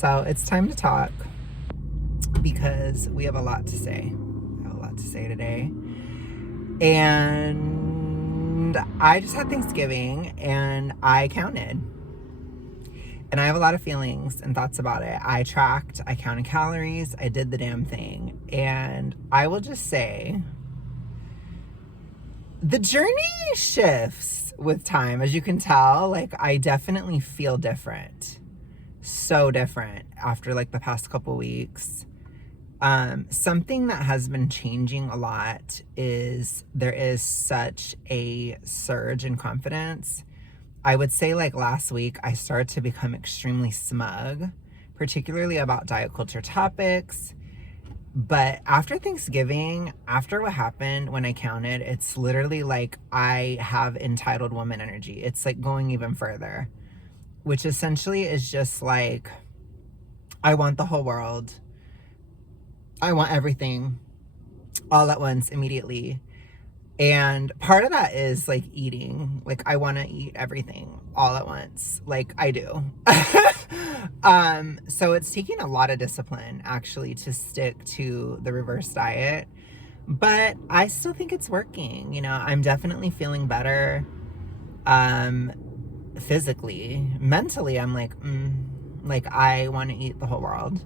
So it's time to talk because we have a lot to say. I have a lot to say today. And I just had Thanksgiving and I counted. And I have a lot of feelings and thoughts about it. I tracked, I counted calories, I did the damn thing. And I will just say, the journey shifts with time. As you can tell, like, I definitely feel different. So different after like the past couple weeks. Something that has been changing a lot is there is such a surge in confidence. I would say like last week, I started to become extremely smug, particularly about diet culture topics. But after Thanksgiving, after what happened when I counted, it's literally like I have entitled woman energy. It's like going even further, which essentially is just like, I want the whole world. I want everything all at once, immediately. And part of that is like eating. Like, I want to eat everything all at once. Like, I do. So it's taking a lot of discipline actually to stick to the reverse diet. But I still think it's working. You know, I'm definitely feeling better. Physically, mentally, I'm like I want to eat the whole world.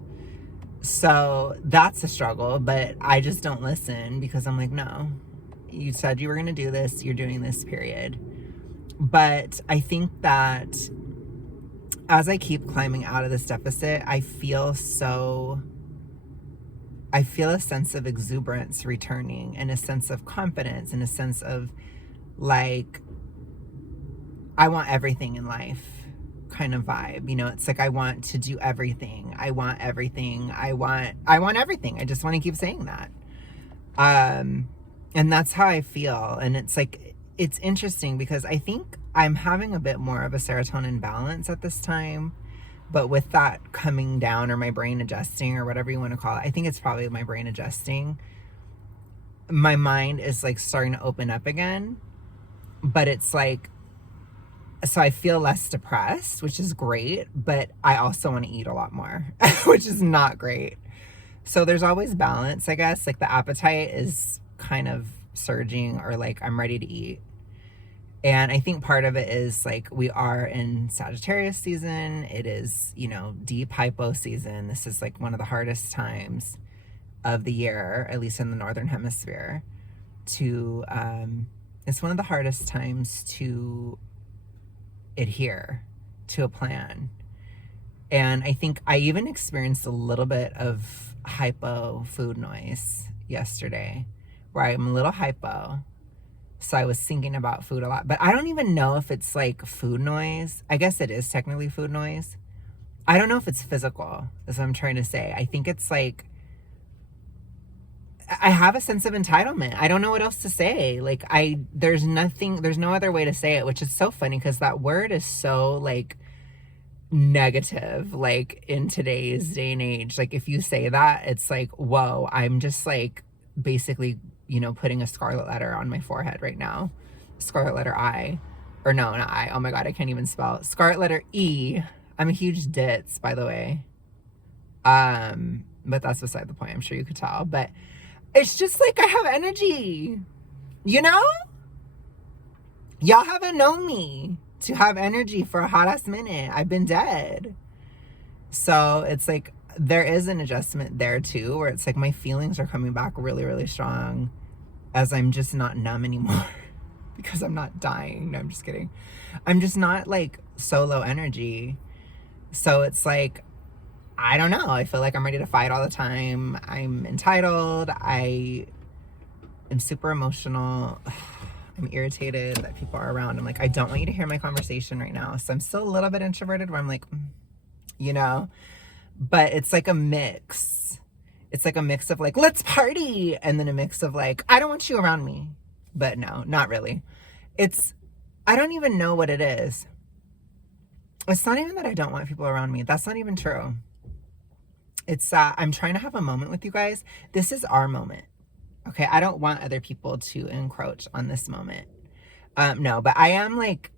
So that's a struggle, but I just don't listen because I'm like, no, you said you were going to do this, you're doing this, period. But I think that as I keep climbing out of this deficit, I feel a sense of exuberance returning, and a sense of confidence, and a sense of like, I want everything in life kind of vibe. You know, it's like I want to do everything. I want everything. I want everything. I just want to keep saying that. And that's how I feel. And it's like, it's interesting because I think I'm having a bit more of a serotonin balance at this time. But with that coming down, or my brain adjusting, or whatever you want to call it, I think it's probably my brain adjusting. My mind is like starting to open up again. But it's like, so I feel less depressed, which is great, but I also want to eat a lot more, which is not great. So there's always balance, I guess. Like, the appetite is kind of surging, or like I'm ready to eat. And I think part of it is like we are in Sagittarius season. It is, you know, deep hypo season. This is like one of the hardest times of the year, at least in the Northern Hemisphere, to, it's one of the hardest times to adhere to a plan. And I think I even experienced a little bit of hypo food noise yesterday, where I'm a little hypo. So I was thinking about food a lot, but I don't even know if it's like food noise. I guess it is technically food noise. I don't know if it's physical, is what I'm trying to say. I think it's like, I have a sense of entitlement. I don't know what else to say. Like, there's no other way to say it, which is so funny because that word is so like negative, like in today's day and age. Like, if you say that, it's like, whoa, I'm just like basically, you know, putting a scarlet letter on my forehead right now. Scarlet letter I, or no, not I. Oh my God, I can't even spell. Scarlet letter E. I'm a huge ditz, by the way. But that's beside the point. I'm sure you could tell, but it's just like I have energy, you know? Y'all haven't known me to have energy for a hot ass minute. I've been dead. So it's like there is an adjustment there too, where it's like my feelings are coming back really, really strong, as I'm just not numb anymore because I'm not dying. No, I'm just kidding. I'm just not like so low energy. So it's like, I don't know. I feel like I'm ready to fight all the time. I'm entitled. I am super emotional. I'm irritated that people are around. I'm like, I don't want you to hear my conversation right now. So I'm still a little bit introverted, where I'm like, you know, but it's like a mix. It's like a mix of like, let's party. And then a mix of like, I don't want you around me. But no, not really. I don't even know what it is. It's not even that I don't want people around me. That's not even true. It's that I'm trying to have a moment with you guys. This is our moment. Okay, I don't want other people to encroach on this moment. No, but I am like,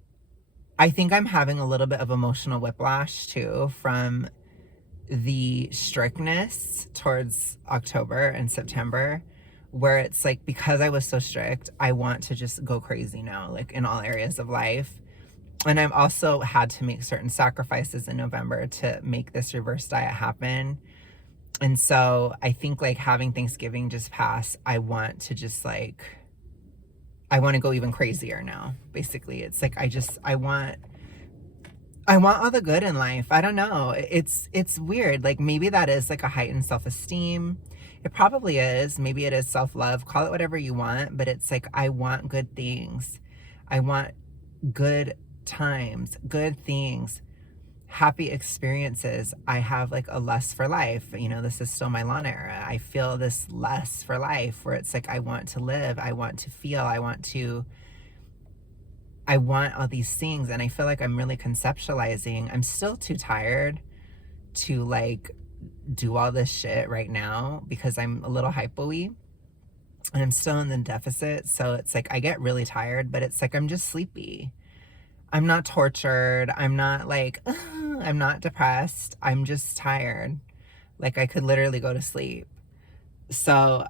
I think I'm having a little bit of emotional whiplash too from the strictness towards October and September, where it's like, because I was so strict, I want to just go crazy now, like in all areas of life. And I've also had to make certain sacrifices in November to make this reverse diet happen. And so I think like having Thanksgiving just pass, I want to just like, I want to go even crazier now. Basically, it's like I want all the good in life. I don't know. It's weird. Like maybe that is like a heightened self-esteem. It probably is. Maybe it is self-love. Call it whatever you want, but it's like I want good things. I want good times, good things, happy experiences. I have like a lust for life. You know, this is still my Lana era. I feel this lust for life where it's like I want to live, I want to feel, I want all these things. And I feel like I'm really conceptualizing. I'm still too tired to like do all this shit right now because I'm a little hypo-y and I'm still in the deficit. So it's like I get really tired, but it's like I'm just sleepy. I'm not tortured. I'm not like, I'm not depressed. I'm just tired. Like I could literally go to sleep. So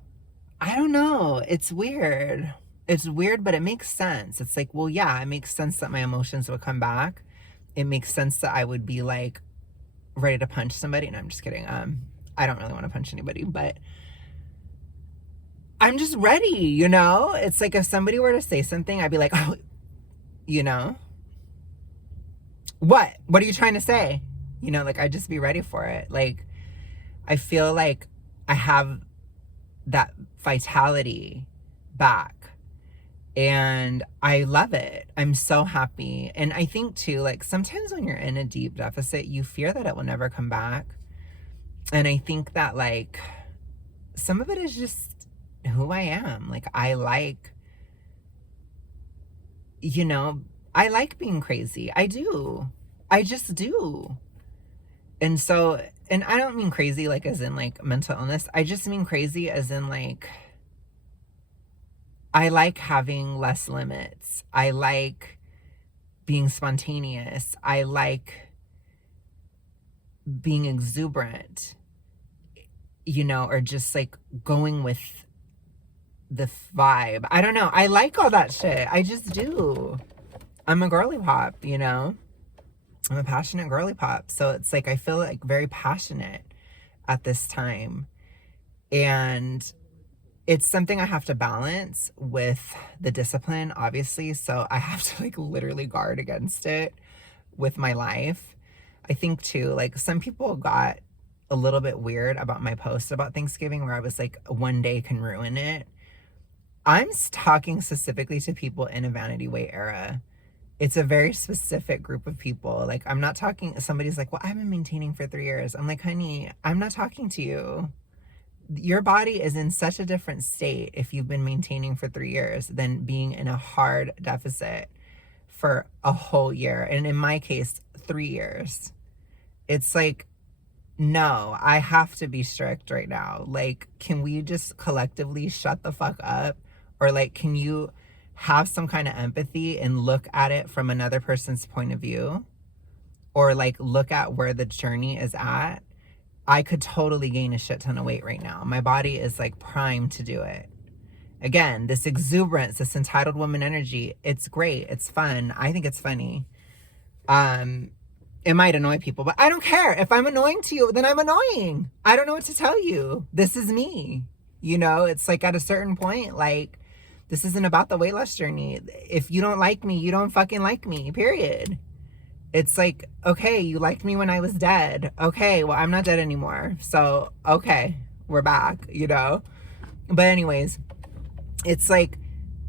I don't know. It's weird. It's weird, but it makes sense. It's like, well, yeah, it makes sense that my emotions would come back. It makes sense that I would be like ready to punch somebody. No, I'm just kidding. I don't really want to punch anybody, but I'm just ready, you know? It's like if somebody were to say something, I'd be like, oh, you know? What are you trying to say? You know, like I'd just be ready for it. Like I feel like I have that vitality back and I love it. I'm so happy. And I think too, like sometimes when you're in a deep deficit, you fear that it will never come back. And I think that like some of it is just who I am. Like I like, you know, I like being crazy. I do. I just do. And so, and I don't mean crazy like as in like mental illness. I just mean crazy as in like, I like having less limits. I like being spontaneous. I like being exuberant, you know, or just like going with the vibe. I don't know. I like all that shit. I just do. I'm a girly pop, you know? I'm a passionate girly pop. So it's like I feel like very passionate at this time. And it's something I have to balance with the discipline, obviously. So I have to like literally guard against it with my life. I think too, like some people got a little bit weird about my post about Thanksgiving where I was like, one day can ruin it. I'm talking specifically to people in a vanity weight era. It's a very specific group of people. Like, I'm not talking, somebody's like, well, I've been maintaining for 3 years. I'm like, honey, I'm not talking to you. Your body is in such a different state if you've been maintaining for 3 years than being in a hard deficit for a whole year. And in my case, 3 years. It's like, no, I have to be strict right now. Like, can we just collectively shut the fuck up? Or like, can you have some kind of empathy and look at it from another person's point of view, or like look at where the journey is at? I could totally gain a shit ton of weight right now. My body is like primed to do it. Again, this exuberance, this entitled woman energy, it's great. It's fun. I think it's funny. It might annoy people, but I don't care. If I'm annoying to you, then I'm annoying. I don't know what to tell you. This is me. You know, it's like at a certain point, like, this isn't about the weight loss journey. If you don't like me, you don't fucking like me, period. It's like, okay, you liked me when I was dead. Okay, well, I'm not dead anymore. So, okay, we're back, you know? But anyways, it's like,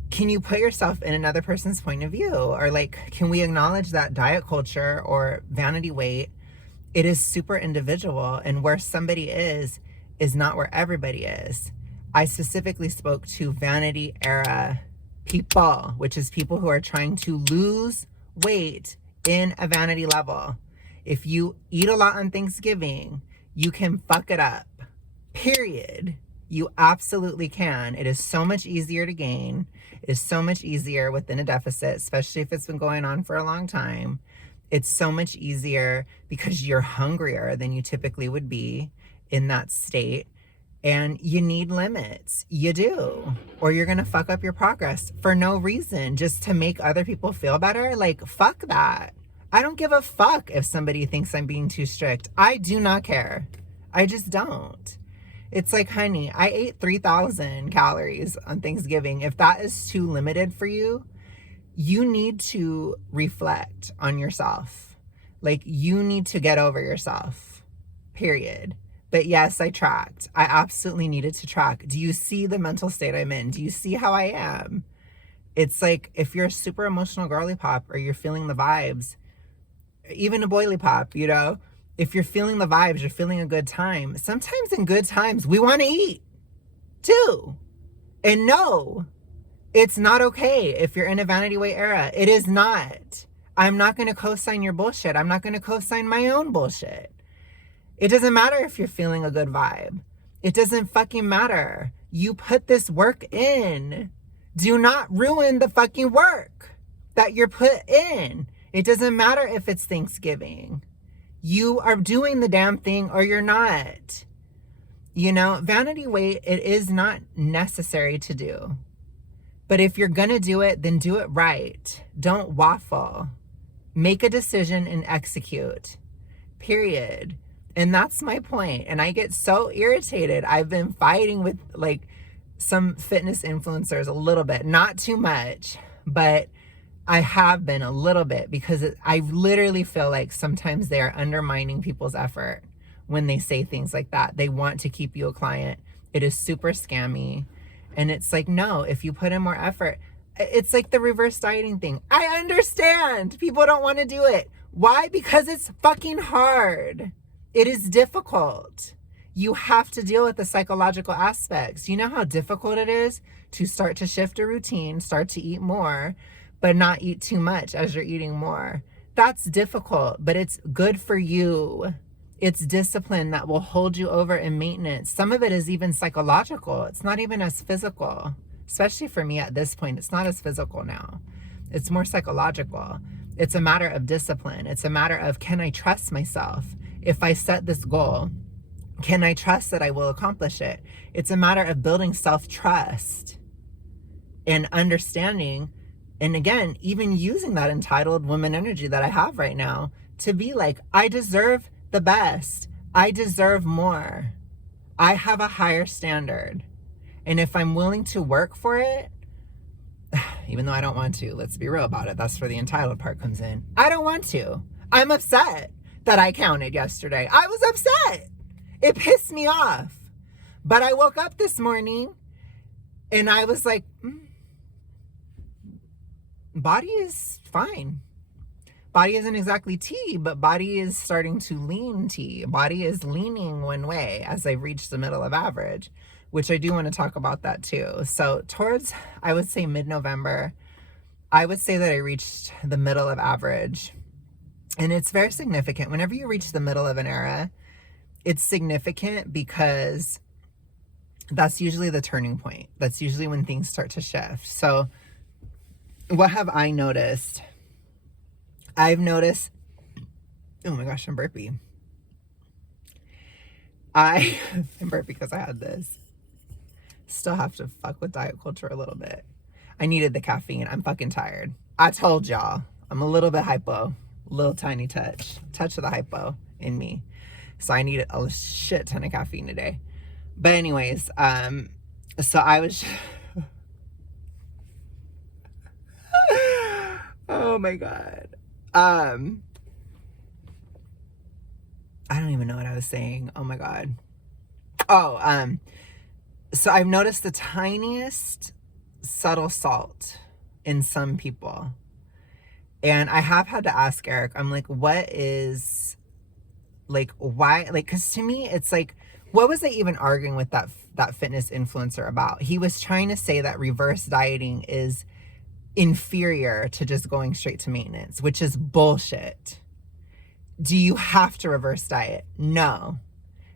can you put yourself in another person's point of view? Or like, can we acknowledge that diet culture or vanity weight, it is super individual, and where somebody is not where everybody is. I specifically spoke to vanity era people, which is people who are trying to lose weight in a vanity level. If you eat a lot on Thanksgiving, you can fuck it up, period. You absolutely can. It is so much easier to gain. It is so much easier within a deficit, especially if it's been going on for a long time. It's so much easier because you're hungrier than you typically would be in that state. And you need limits. You do. Or you're going to fuck up your progress for no reason, just to make other people feel better. Like, fuck that. I don't give a fuck if somebody thinks I'm being too strict. I do not care. I just don't. It's like, honey, I ate 3,000 calories on Thanksgiving. If that is too limited for you, you need to reflect on yourself. Like, you need to get over yourself, period. But yes, I tracked. I absolutely needed to track. Do you see the mental state I'm in? Do you see how I am? It's like, if you're a super emotional girly pop, or you're feeling the vibes, even a boily pop, you know, if you're feeling the vibes, you're feeling a good time. Sometimes in good times, we want to eat too. And no, it's not okay if you're in a vanity weight era. It is not. I'm not going to co-sign your bullshit. I'm not going to co-sign my own bullshit. It doesn't matter if you're feeling a good vibe. It doesn't fucking matter. You put this work in. Do not ruin the fucking work that you're put in. It doesn't matter if it's Thanksgiving. You are doing the damn thing or you're not. You know, vanity weight, it is not necessary to do. But if you're gonna do it, then do it right. Don't waffle. Make a decision and execute. Period. And that's my point. And I get so irritated. I've been fighting with like some fitness influencers a little bit, not too much, but I have been a little bit, because I literally feel like sometimes they are undermining people's effort when they say things like that. They want to keep you a client. It is super scammy. And it's like, no, if you put in more effort, it's like the reverse dieting thing. I understand people don't want to do it. Why? Because it's fucking hard. It is difficult. You have to deal with the psychological aspects. You know how difficult it is to start to shift a routine, start to eat more, but not eat too much as you're eating more. That's difficult, but it's good for you. It's discipline that will hold you over in maintenance. Some of it is even psychological. It's not even as physical, especially for me at this point. It's not as physical now. It's more psychological. It's a matter of discipline. It's a matter of, can I trust myself? If I set this goal, can I trust that I will accomplish it? It's a matter of building self-trust and understanding. And again, even using that entitled woman energy that I have right now to be like, I deserve the best. I deserve more. I have a higher standard. And if I'm willing to work for it, even though I don't want to, let's be real about it. That's where the entitled part comes in. I don't want to. I'm upset that I counted yesterday. I was upset. It pissed me off. But I woke up this morning and I was like, body is fine. Body isn't exactly T, but body is starting to lean T. Body is leaning one way as I reach the middle of average, which I do want to talk about that too. So towards, I would say mid-November, I would say that I reached the middle of average. And it's very significant. Whenever you reach the middle of an era, it's significant because that's usually the turning point. That's usually when things start to shift. So what have I noticed? I've noticed, oh my gosh, I'm burpy. I'm burpy because I had this. Still have to fuck with diet culture a little bit. I needed the caffeine. I'm fucking tired. I told y'all, I'm a little bit hypo. Little tiny touch of the hypo in me. So I need a shit ton of caffeine today. But anyways, so I was, oh my God. I don't even know what I was saying. Oh my God. So I've noticed the tiniest subtle salt in some people. And I have had to ask Eric, I'm like, what is, like, why? Like, because to me, it's like, what was I even arguing with that fitness influencer about? He was trying to say that reverse dieting is inferior to just going straight to maintenance, which is bullshit. Do you have to reverse diet? No.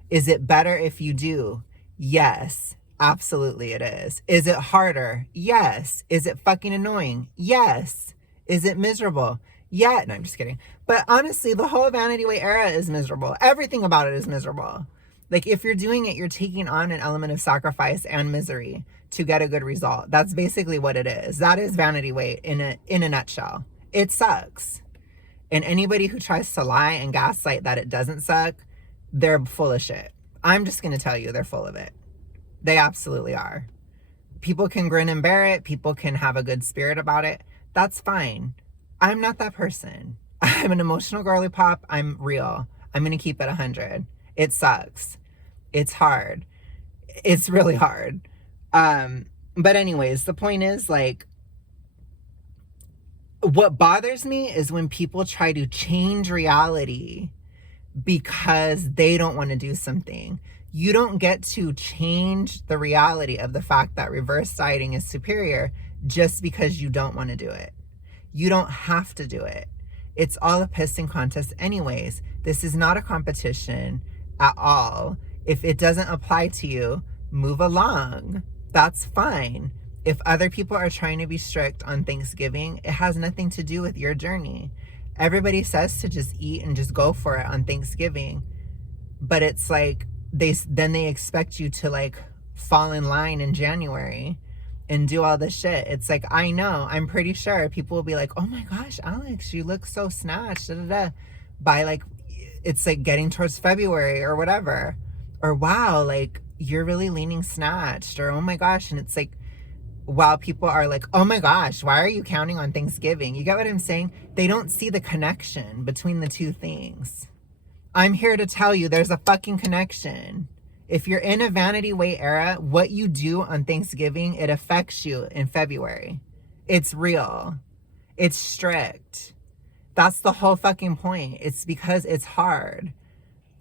Is it better if you do? Yes, absolutely it is. Is it harder? Yes. Is it fucking annoying? Yes. Is it miserable? Yeah. No, I'm just kidding. But honestly, the whole vanity weight era is miserable. Everything about it is miserable. Like, if you're doing it, you're taking on an element of sacrifice and misery to get a good result. That's basically what it is. That is vanity weight in a nutshell. It sucks. And anybody who tries to lie and gaslight that it doesn't suck, they're full of shit. I'm just going to tell you, they're full of it. They absolutely are. People can grin and bear it. People can have a good spirit about it. That's fine. I'm not that person. I'm an emotional girly pop. I'm real. I'm going to keep it 100. It sucks. It's hard. It's really hard. But anyways, the point is, like, what bothers me is when people try to change reality because they don't want to do something. You don't get to change the reality of the fact that reverse dieting is superior just because you don't want to do it. You don't have to do it. It's all a pissing contest anyways. This is not a competition at all. If it doesn't apply to you, move along. That's fine. If other people are trying to be strict on Thanksgiving, it has nothing to do with your journey. Everybody says to just eat and just go for it on Thanksgiving. But it's like, they expect you to like fall in line in January and do all this shit. It's like, I know, I'm pretty sure people will be like, oh my gosh, Alex, you look so snatched, da, da, da. By like, it's like getting towards February or whatever. Or wow, like you're really leaning snatched, or oh my gosh. And it's like, while people are like, oh my gosh, why are you counting on Thanksgiving? You get what I'm saying? They don't see the connection between the two things. I'm here to tell you there's a fucking connection. If you're in a vanity weight era, what you do on Thanksgiving, it affects you in February. It's real. It's strict. That's the whole fucking point. It's because it's hard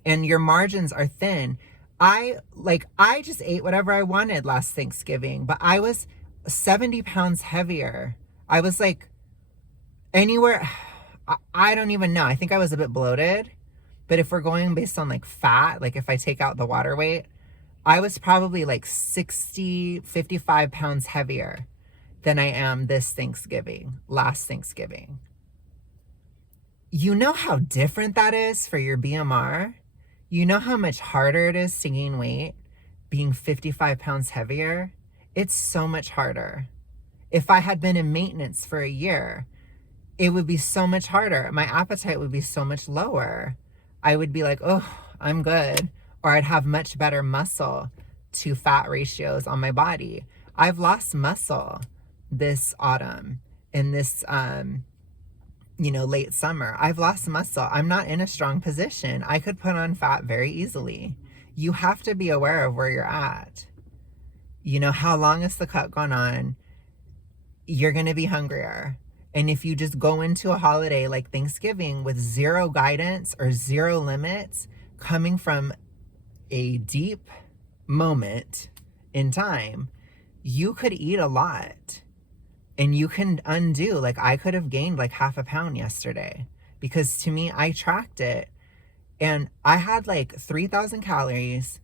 and your margins are thin. I just ate whatever I wanted last Thanksgiving, but I was 70 pounds heavier. I was like anywhere, I don't even know. I think I was a bit bloated. But if we're going based on like fat, like if I take out the water weight, I was probably like 55 pounds heavier than I am this Thanksgiving, last Thanksgiving. You know how different that is for your BMR? You know how much harder it is to gain weight being 55 pounds heavier? It's so much harder. If I had been in maintenance for a year, it would be so much harder. My appetite would be so much lower. I would be like, oh, I'm good. Or I'd have much better muscle to fat ratios on my body. I've lost muscle this autumn in this, late summer. I've lost muscle. I'm not in a strong position. I could put on fat very easily. You have to be aware of where you're at. You know, how long has the cut gone on? You're going to be hungrier. And if you just go into a holiday like Thanksgiving with zero guidance or zero limits coming from a deep moment in time, you could eat a lot and you can undo. Like I could have gained like half a pound yesterday because to me, I tracked it and I had like 3,000 calories.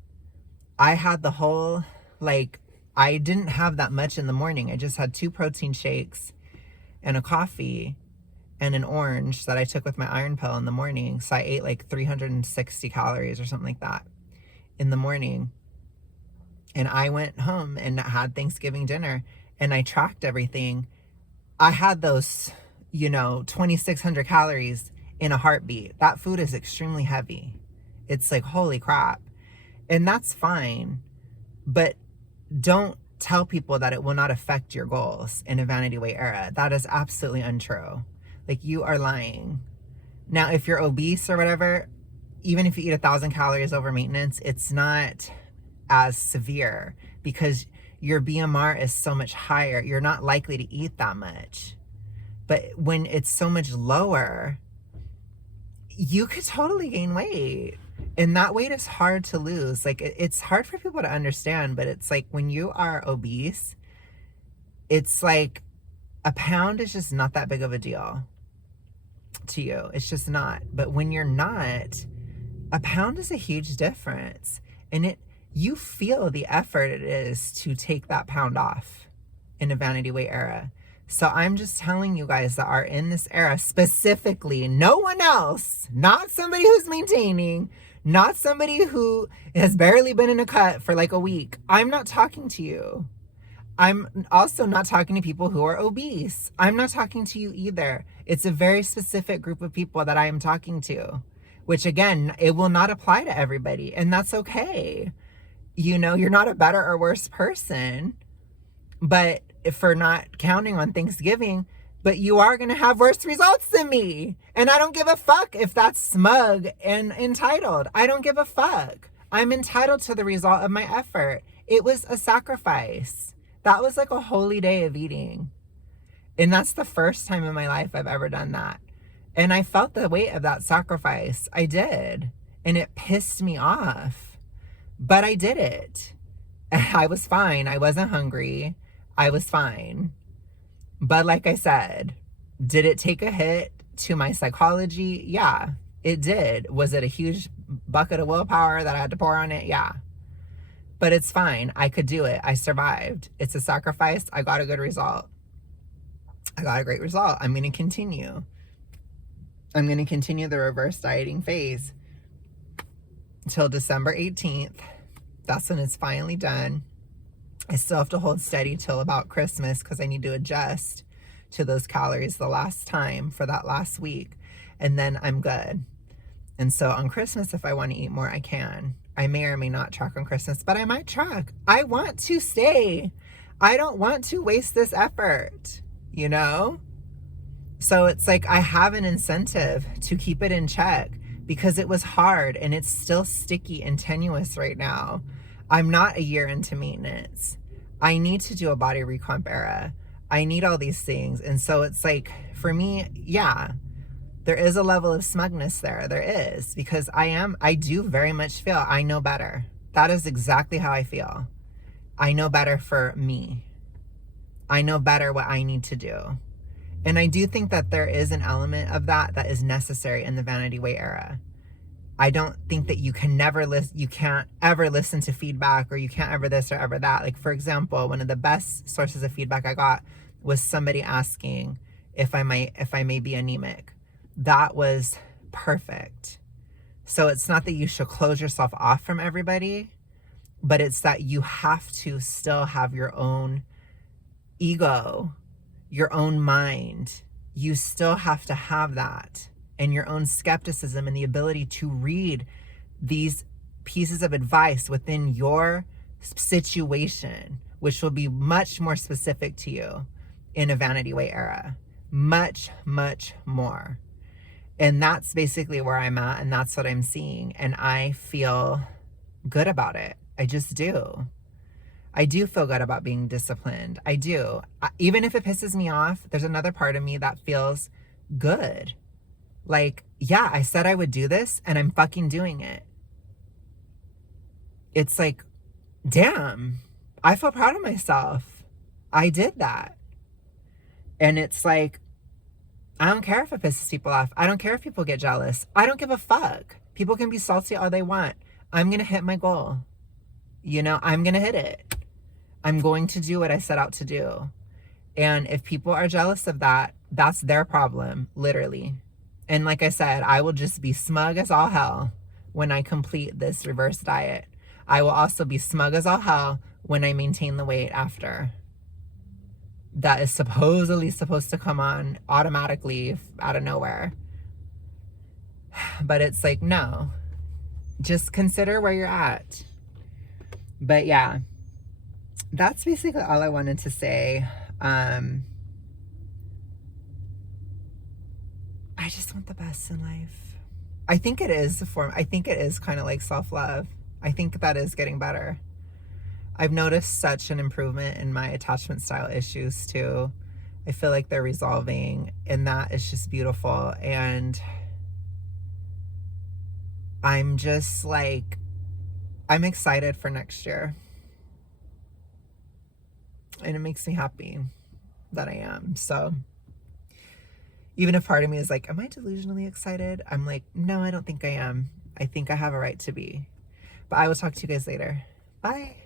I had the whole, like, I didn't have that much in the morning. I just had 2 protein shakes and a coffee and an orange that I took with my iron pill in the morning. So I ate like 360 calories or something like that in the morning. And I went home and had Thanksgiving dinner and I tracked everything. I had those, 2,600 calories in a heartbeat. That food is extremely heavy. It's like, holy crap. And that's fine. But don't tell people that it will not affect your goals in a vanity weight era. That is absolutely untrue. Like, you are lying. Now, if you're obese or whatever, even if you eat 1,000 calories over maintenance, it's not as severe because your BMR is so much higher. You're not likely to eat that much. But when it's so much lower, you could totally gain weight. And that weight is hard to lose. Like, it's hard for people to understand, but it's like when you are obese, it's like a pound is just not that big of a deal to you. It's just not. But when you're not, a pound is a huge difference. And you feel the effort it is to take that pound off in a vanity weight era. So I'm just telling you guys that are in this era, specifically, no one else, not somebody who's maintaining, not somebody who has barely been in a cut for like a week. I'm not talking to you. I'm also not talking to people who are obese. I'm not talking to you either. It's a very specific group of people that I am talking to, which again, it will not apply to everybody, and that's okay. You know, you're not a better or worse person, but for not counting on Thanksgiving, but you are going to have worse results than me. And I don't give a fuck if that's smug and entitled. I don't give a fuck. I'm entitled to the result of my effort. It was a sacrifice. That was like a holy day of eating. And that's the first time in my life I've ever done that. And I felt the weight of that sacrifice. I did. And it pissed me off. But I did it. I was fine. I wasn't hungry. I was fine. But like I said, did it take a hit to my psychology? Yeah, it did. Was it a huge bucket of willpower that I had to pour on it? Yeah. But it's fine. I could do it. I survived. It's a sacrifice. I got a good result. I got a great result. I'm going to continue. I'm going to continue the reverse dieting phase until December 18th. That's when it's finally done. I still have to hold steady till about Christmas because I need to adjust to those calories the last time for that last week. And then I'm good. And so on Christmas, if I want to eat more, I can. I may or may not track on Christmas, but I might track. I want to stay. I don't want to waste this effort, you know? So it's like I have an incentive to keep it in check because it was hard and it's still sticky and tenuous right now. I'm not a year into maintenance. I need to do a body recomp era. I need all these things. And so it's like, for me, yeah, there is a level of smugness there. There is, because I do very much feel I know better. That is exactly how I feel. I know better for me. I know better what I need to do. And I do think that there is an element of that is necessary in the vanity weight era. I don't think that you can't ever listen to feedback, or you can't ever this or ever that. Like, for example, one of the best sources of feedback I got was somebody asking if I may be anemic. That was perfect. So it's not that you should close yourself off from everybody, but it's that you have to still have your own ego, your own mind. You still have to have that. And your own skepticism and the ability to read these pieces of advice within your situation, which will be much more specific to you in a vanity weight era. Much, much more. And that's basically where I'm at, and that's what I'm seeing. And I feel good about it. I just do. I do feel good about being disciplined. I do. Even if it pisses me off, there's another part of me that feels good. Like, yeah, I said I would do this and I'm fucking doing it. It's like, damn, I feel proud of myself. I did that. And it's like, I don't care if it pisses people off. I don't care if people get jealous. I don't give a fuck. People can be salty all they want. I'm going to hit my goal. You know, I'm going to hit it. I'm going to do what I set out to do. And if people are jealous of that, that's their problem, literally. And like I said, I will just be smug as all hell when I complete this reverse diet. I will also be smug as all hell when I maintain the weight after. That is supposedly supposed to come on automatically out of nowhere. But it's like, no. Just consider where you're at. But yeah, that's basically all I wanted to say. I just want the best in life. I think it is kind of like self-love. I think that is getting better. I've noticed such an improvement in my attachment style issues too. I feel like they're resolving, and that is just beautiful. And I'm just like, I'm excited for next year. And it makes me happy that I am. So even if part of me is like, am I delusionally excited? I'm like, no, I don't think I am. I think I have a right to be. But I will talk to you guys later. Bye.